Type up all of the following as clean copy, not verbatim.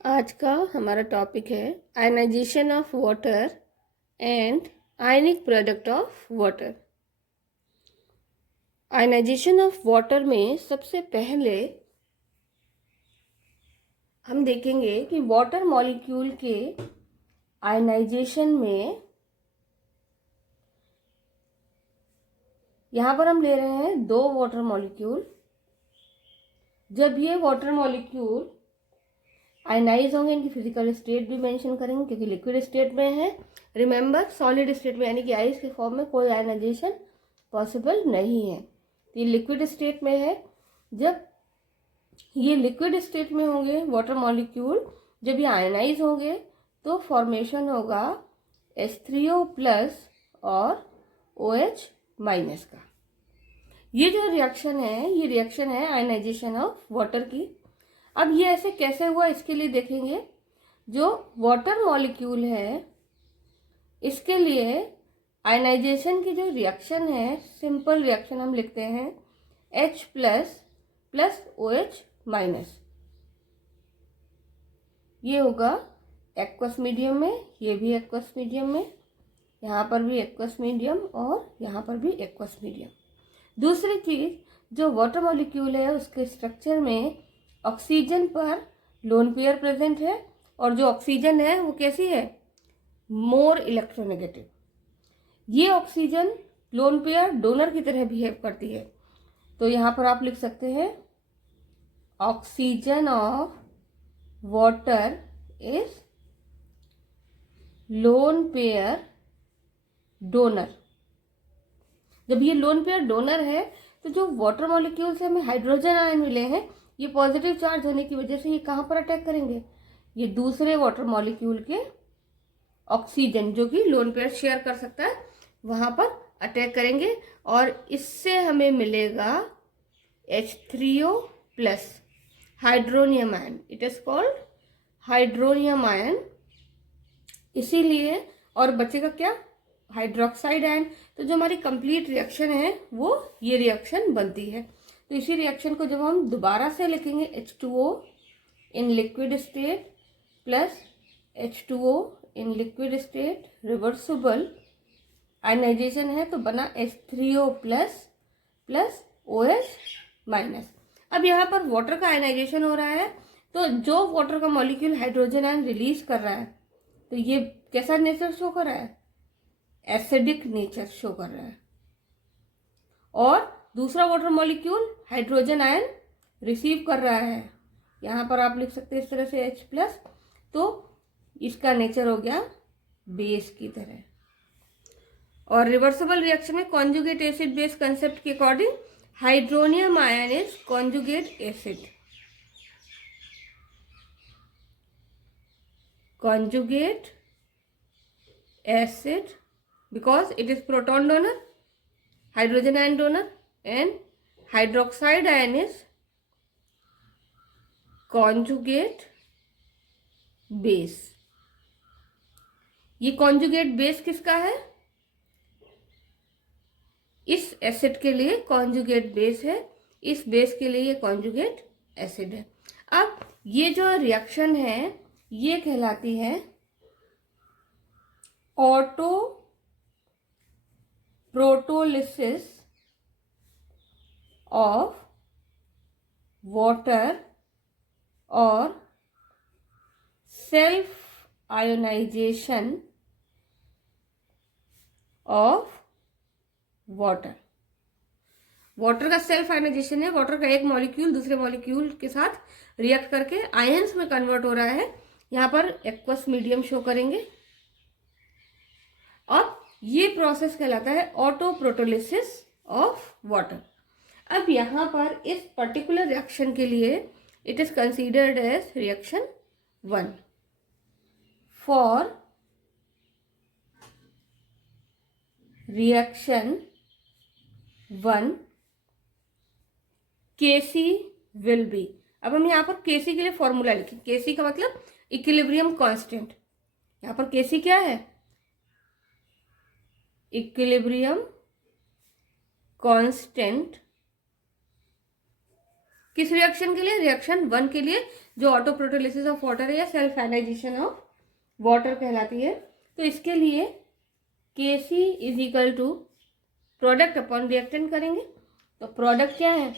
आज का हमारा टॉपिक है ionization of water and ionic product of water. Ionization of water में सबसे पहले हम देखेंगे कि वाटर मॉलिक्यूल के आयनाइजेशन में यहाँ पर हम ले रहे हैं दो वाटर मॉलिक्यूल। जब ये वाटर मॉलिक्यूल आयनाइज होंगे, इनकी फिजिकल स्टेट भी मेंशन करेंगे क्योंकि लिक्विड स्टेट में है। रिमेंबर, सॉलिड स्टेट में यानी कि आइस के फॉर्म में कोई आयनाइजेशन पॉसिबल नहीं है। तो ये लिक्विड स्टेट में है। जब ये लिक्विड स्टेट में होंगे वाटर मॉलिक्यूल, जब ये आयनाइज होंगे तो फॉर्मेशन होगा H3O प्लस और OH माइनस का। ये जो रिएक्शन है, ये रिएक्शन है आयनाइजेशन ऑफ वाटर की। अब ये ऐसे कैसे हुआ इसके लिए देखेंगे। जो वाटर मॉलिक्यूल है इसके लिए आयनाइजेशन की जो रिएक्शन है, सिंपल रिएक्शन हम लिखते हैं H plus plus OH minus. ये होगा एक्वस मीडियम में, ये भी एक्वस मीडियम में, यहाँ पर भी एक्वस मीडियम और यहाँ पर भी एक्वस मीडियम। दूसरी चीज, जो वाटर मॉलिक्यूल है उसके स्ट्रक्चर में ऑक्सीजन पर लोन पेयर प्रेजेंट है और जो ऑक्सीजन है वो कैसी है, मोर इलेक्ट्रोनेगेटिव। ये ऑक्सीजन लोन पेयर डोनर की तरह बिहेव करती है। तो यहां पर आप लिख सकते हैं oxygen of water is lone pair donor. जब ये लोन पेयर डोनर है तो जो वाटर मॉलिक्यूल से हमें हाइड्रोजन आयन मिले हैं, ये पॉजिटिव चार्ज होने की वजह से ये कहाँ पर अटैक करेंगे, ये दूसरे वाटर मॉलिक्यूल के ऑक्सीजन जो कि लोन पेयर शेयर कर सकता है वहां पर अटैक करेंगे और इससे हमें मिलेगा H3O plus hydronium ion. It is called hydronium ion. इसीलिए और बचेगा क्या, हाइड्रोक्साइड आयन। तो जो हमारी कंप्लीट रिएक्शन है वो ये रिएक्शन बनती है। तो इसी रिएक्शन को जब हम दोबारा से लिखेंगे H2O in liquid state plus H2O in liquid state, reversible ionization है तो बना H3O plus plus OH minus. अब यहाँ पर वाटर का आयनाइजेशन हो रहा है तो जो वाटर का मॉलिक्यूल हाइड्रोजन आयन रिलीज कर रहा है तो ये कैसा नेचर शो कर रहा है, एसिडिक नेचर शो कर रहा है। और दूसरा water molecule hydrogen ion receive कर रहा है, यहाँ पर आप लिख सकते हैं इस तरह से H प्लस। तो इसका नेचर हो गया बेस की तरह। और रिवर्सिबल रिएक्शन में कॉन्जुगेट एसिड बेस कंसेप्ट के according hydronium ion is conjugate acid. Conjugate acid because it is proton donor, hydrogen ion donor, and hydroxide ion is conjugate base। ये conjugate base किसका है, इस acid के लिए conjugate base है, इस base के लिए ये conjugate acid है। अब ये जो रिएक्शन है ये कहलाती है ऑटो प्रोटोलिसिस ऑफ वाटर और self ionization of water. Water का सेल्फ आयोनाइजेशन है, वाटर का एक मॉलिक्यूल दूसरे मॉलिक्यूल के साथ रिएक्ट करके आयंस में कन्वर्ट हो रहा है। यहाँ पर एक्वस मीडियम शो करेंगे और ये प्रोसेस कहलाता है ऑटो प्रोटोलिसिस ऑफ वाटर। अब यहाँ पर इस पर्टिकुलर रिएक्शन के लिए it is considered as reaction 1। For reaction 1 Kc will be. अब हम यहाँ पर Kc के लिए फॉर्मूला लिखें। Kc का मतलब इक्विलिब्रियम कांस्टेंट। यहाँ पर Kc क्या है, इक्विलिब्रियम कांस्टेंट। किस रिएक्शन के लिए, रिएक्शन 1 के लिए, जो ऑटो प्रोटोलिसिस ऑफ वाटर है या सेल्फ आयनाइजेशन ऑफ वाटर कहलाती है। तो इसके लिए Kc is equal to product upon reactant करेंगे। तो प्रोडक्ट क्या है,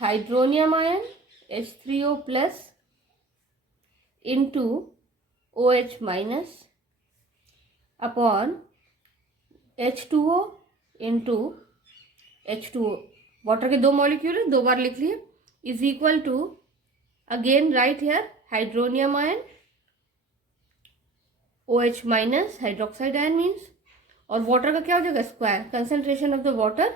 hydronium ion H3O plus into OH minus upon H2O into H2O, water के 2 मॉलिक्यूल है, 2 बार लिख लिए, is equal to again right here hydronium ion OH minus hydroxide ion means, और वाटर का क्या हो जाएगा square, concentration of the water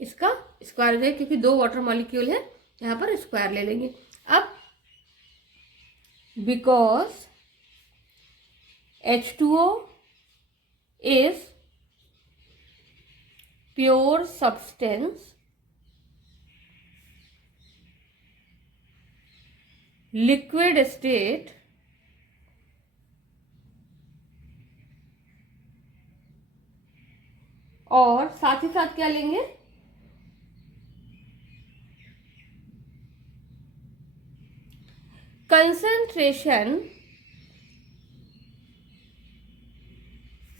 इसका स्क्वायर हो जाएगा क्योंकि 2 वाटर मॉलिक्यूल है, यहाँ पर स्क्वायर ले लेंगे। अब because H2O is pure substance, liquid state और साथ ही साथ क्या लेंगे, कंसंट्रेशन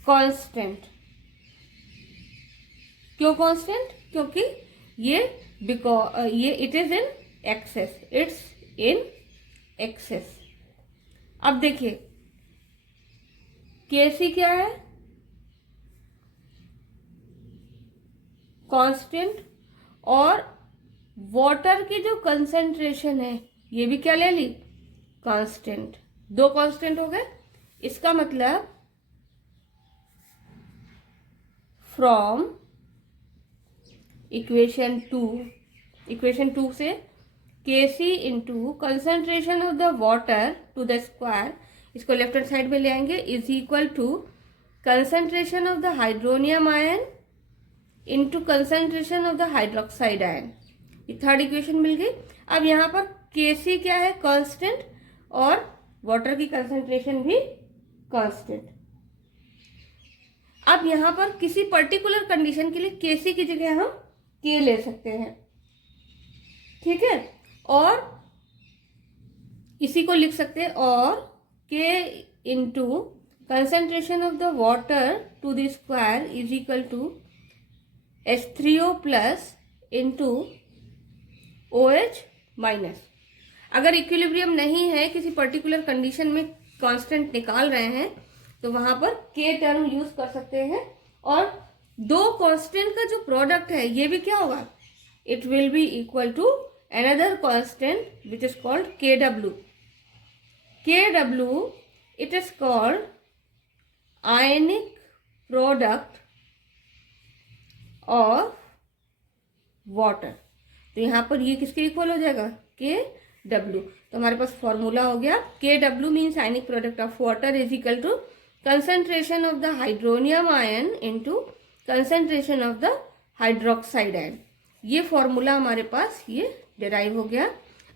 कांस्टेंट। क्यों कांस्टेंट, क्योंकि ये it is in excess, it's in excess. अब देखिए Kc क्या है, कांस्टेंट, और वाटर की जो कंसंट्रेशन है ये भी क्या ले ली, कांस्टेंट। 2 कांस्टेंट हो गए। इसका मतलब फ्रॉम इक्वेशन 2 से Kc into concentration of the water to the square, इसको लेफ्ट हैंड साइड में ले आएंगे, is equal to concentration of the hydronium ion into concentration of the hydroxide ion. ये थर्ड इक्वेशन मिल गई। अब यहाँ पर Kc क्या है, कांस्टेंट, और वाटर की कंसंट्रेशन भी कांस्टेंट। अब यहाँ पर किसी पर्टिकुलर कंडीशन के लिए Kc की जगह हम K ले सकते हैं, ठीक है, और इसी को लिख सकते हैं, और K into concentration of the water to the square is equal to H3O plus into OH minus. अगर इक्विलिब्रियम नहीं है, किसी पर्टिकुलर कंडीशन में कांस्टेंट निकाल रहे हैं, तो वहां पर K टर्म यूज कर सकते हैं, और 2 कांस्टेंट का जो प्रोडक्ट है ये भी क्या होगा, it will be equal to another constant which is called KW। KW it is called ionic product of water. तो यहाँ पर ये किसके इक्वल हो जाएगा, KW। तो हमारे पास फॉर्मूला हो गया, KW means ionic product of water is equal to concentration of the hydronium ion into concentration of the hydroxide ion. ये फॉर्मूला हमारे पास ये डिराइव हो गया।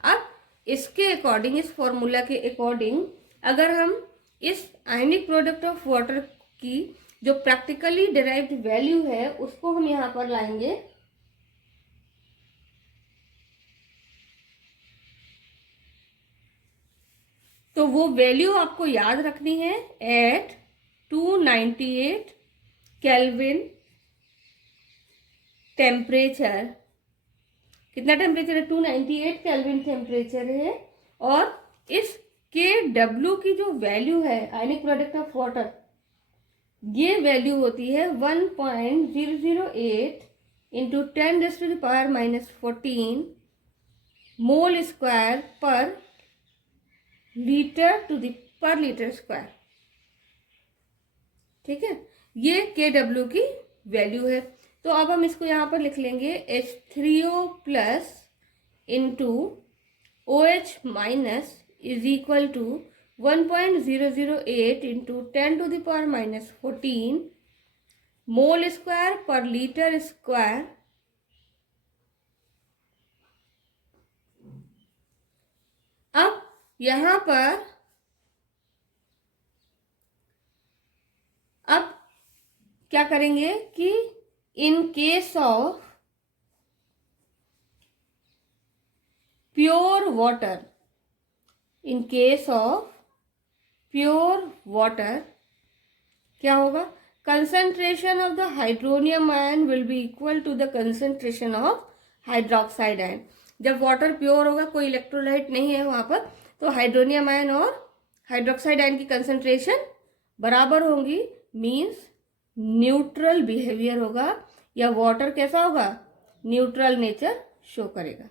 अब इसके अकॉर्डिंग, इस फॉर्मूला के अकॉर्डिंग, अगर हम इस आयनिक प्रोडक्ट ऑफ वाटर की जो प्रैक्टिकली डिराइव्ड वैल्यू है उसको हम यहाँ पर लाएंगे, तो वो वैल्यू आपको याद रखनी है एट 298 केल्विन टेम्परेचर। कितना टेम्परेचर है, 298 केल्विन टेम्परेचर है, और इस KW की जो वैल्यू है आयनिक प्रोडक्ट ऑफ वाटर, ये वैल्यू होती है 1.008 into 10⁻⁻14 mole square per litre to the per litre square, ठीक है, ये KW की वैल्यू है। तो अब हम इसको यहाँ पर लिख लेंगे H3O plus into OH minus is equal to 1.008 into 10⁻⁻14 mole square per litre square अब यहाँ पर अब क्या करेंगे कि in case of pure water, in case of pure water क्या होगा, concentration of the hydronium ion will be equal to the concentration of hydroxide ion. जब वाटर प्योर होगा, कोई इलेक्ट्रोलाइट नहीं है वहां पर, तो हाइड्रोनियम आयन और हाइड्रोक्साइड आयन की कंसंट्रेशन बराबर होंगी, मीन्स न्यूट्रल बिहेवियर होगा, या वाटर कैसा होगा, न्यूट्रल नेचर शो करेगा।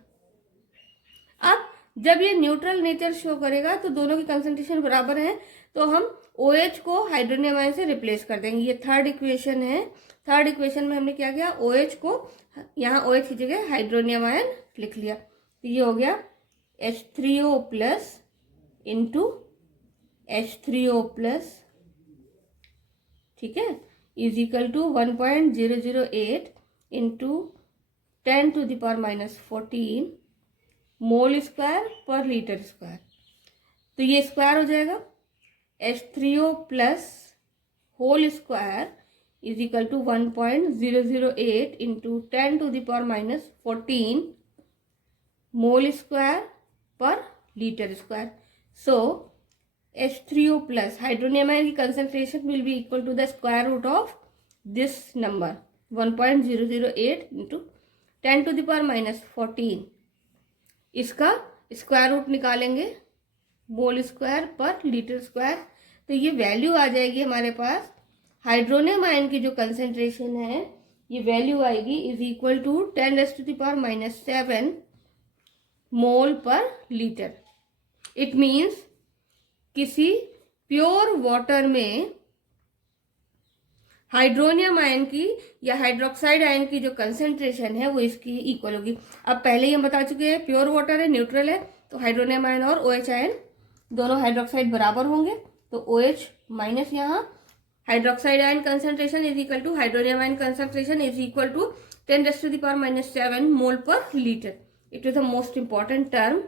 अब जब ये न्यूट्रल नेचर शो करेगा तो दोनों की कंसंट्रेशन बराबर है, तो हम OH को हाइड्रोनियम आयन से रिप्लेस कर देंगे। ये थर्ड इक्वेशन है। थर्ड इक्वेशन में हमने क्या किया, OH को यहाँ OH की जगह हाइड्रोनियम आयन लिख लिया, तो ये हो गया H3O plus into H3O plus, ठीक है, is equal to 1.008 into 10⁻⁻14 mole square per litre square. तो ये स्क्वायर हो जाएगा, H3O plus whole square is equal to 1.008 into 10⁻⁻14 mole square per litre square. So H3O plus hydronium ion की concentration will be equal to the square root of this number 1.008 into 10⁻⁻14। इसका square root निकालेंगे, mole square per litre square, तो ये value आ जाएगी हमारे पास। Hydronium ion की जो concentration है, ये वैल्यू आएगी is equal to 10⁻⁻7 mole per litre. It means किसी प्योर वाटर में हाइड्रोनियम आयन की या हाइड्रोक्साइड आयन की जो कंसेंट्रेशन है वो इसकी इक्वल होगी। अब पहले ही हम बता चुके हैं प्योर वाटर है, न्यूट्रल है, तो हाइड्रोनियम आयन और OH आयन दोनों हाइड्रोक्साइड बराबर होंगे, तो OH माइनस यहाँ hydroxide ion concentration is equal to hydronium ion concentration is equal to 10⁻⁻7 mole per litre. It is the most important term.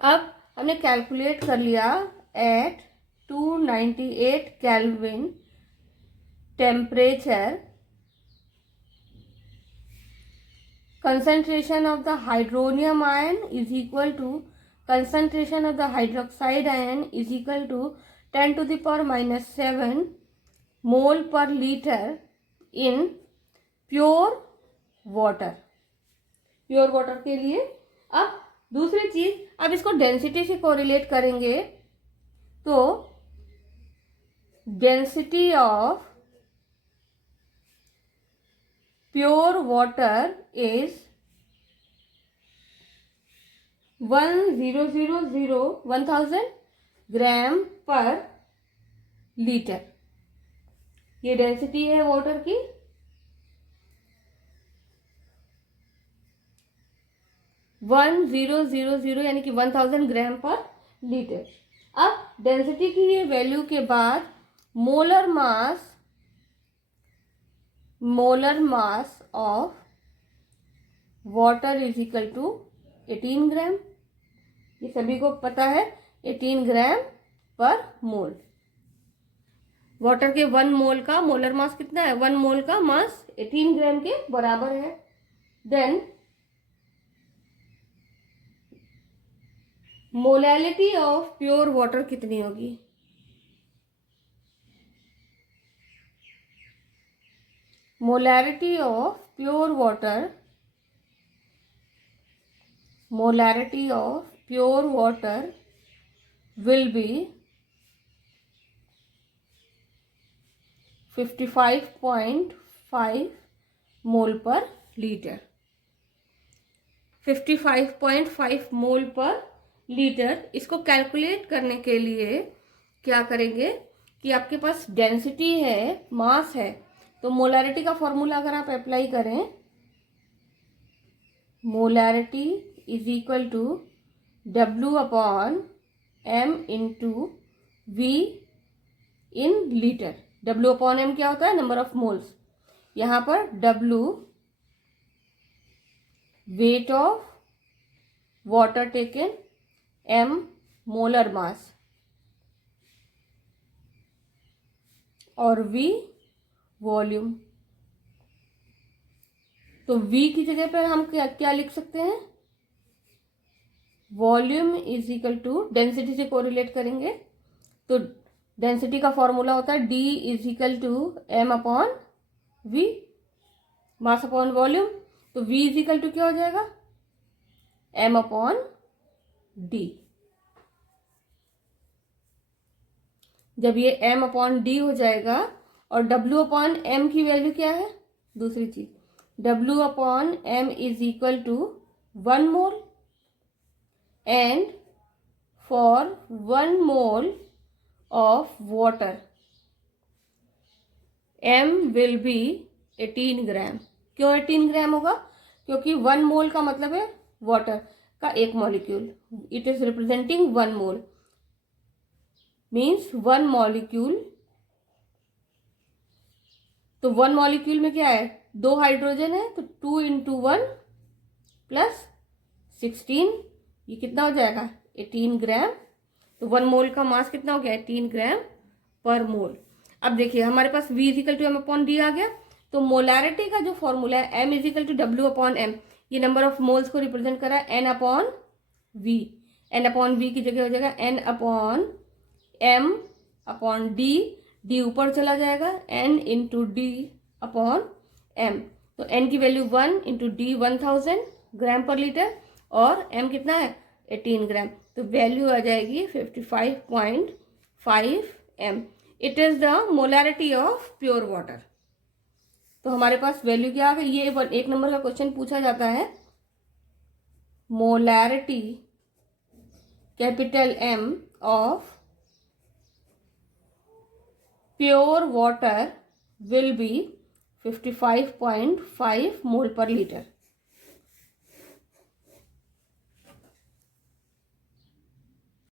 अब हमने कैलकुलेट कर लिया at 298 kelvin temperature concentration of the hydronium ion is equal to concentration of the hydroxide ion is equal to 10⁻⁻7 mole per liter in pure water। Pure water के लिए। अब दूसरी चीज, अब इसको डेंसिटी से कोरिलेट करेंगे, तो density of pure water is 1000 gram पर लीटर। ये डेंसिटी है वाटर की। 1000 यानी कि 1000 ग्राम पर लीटर। अब डेंसिटी की ये वैल्यू के बाद molar mass of water is equal to 18 gram. ये सभी को पता है, 18 ग्राम पर मोल। वाटर के 1 मोल का मोलर मास कितना है, 1 मोल का मास 18 ग्राम के बराबर है। Then molality of pure water कितनी होगी, molarity of pure water will be 55.5 mole per litre. 55.5 mole per litre. इसको कैलकुलेट करने के लिए क्या करेंगे कि आपके पास डेंसिटी है, मास है, तो मोलैरिटी का फॉर्मूला अगर आप अप्लाई करें, molarity is equal to W/m into V in litre. W/m क्या होता है, नंबर ऑफ मोल्स। यहाँ पर W weight of water taken, m molar mass और V वॉल्यूम। तो V की जगह पर हम क्या क्या लिख सकते हैं, volume is equal to, density से कोरिलेट करेंगे तो डेंसिटी का फॉर्मूला होता है D is equal to m upon V, mass upon volume. तो V इज इक्वल टू क्या हो जाएगा, m अपॉन D। जब ये m अपॉन D हो जाएगा, और W अपॉन m की वैल्यू क्या है, दूसरी चीज, W upon m is equal to 1 mole, and for 1 mole of water m will be 18 gram. क्यों 18 ग्राम होगा, क्योंकि 1 मोल का मतलब है वाटर का एक molecule, it is representing 1 mole, means 1 molecule. तो 1 मॉलिक्यूल में क्या है, 2 हाइड्रोजन है, तो 2 इंटू 1 प्लस 16, ये कितना हो जाएगा 18 ग्राम। तो 1 मोल का मास कितना हो गया, 18 ग्राम पर मोल। अब देखिए हमारे पास V equal to M upon D आ गया, तो मोलैरिटी का जो फॉर्मूला है M equal to W upon M, ये नंबर ऑफ मोल्स को रिप्रेजेंट करा है N upon V। N upon V की जगह हो जाएगा N upon M upon D, D ऊपर चला जाएगा, N into D upon M। तो N की वैल्यू 1 इंटू D 1000 ग्राम पर लीटर, और M कितना है 18 ग्राम, तो वैल्यू आ जाएगी 55.5 m। It is the molarity of pure water. तो हमारे पास वैल्यू क्या आ गई, ये 1 नंबर का क्वेश्चन पूछा जाता है, molarity capital M of pure water will be 55.5 mole per litre.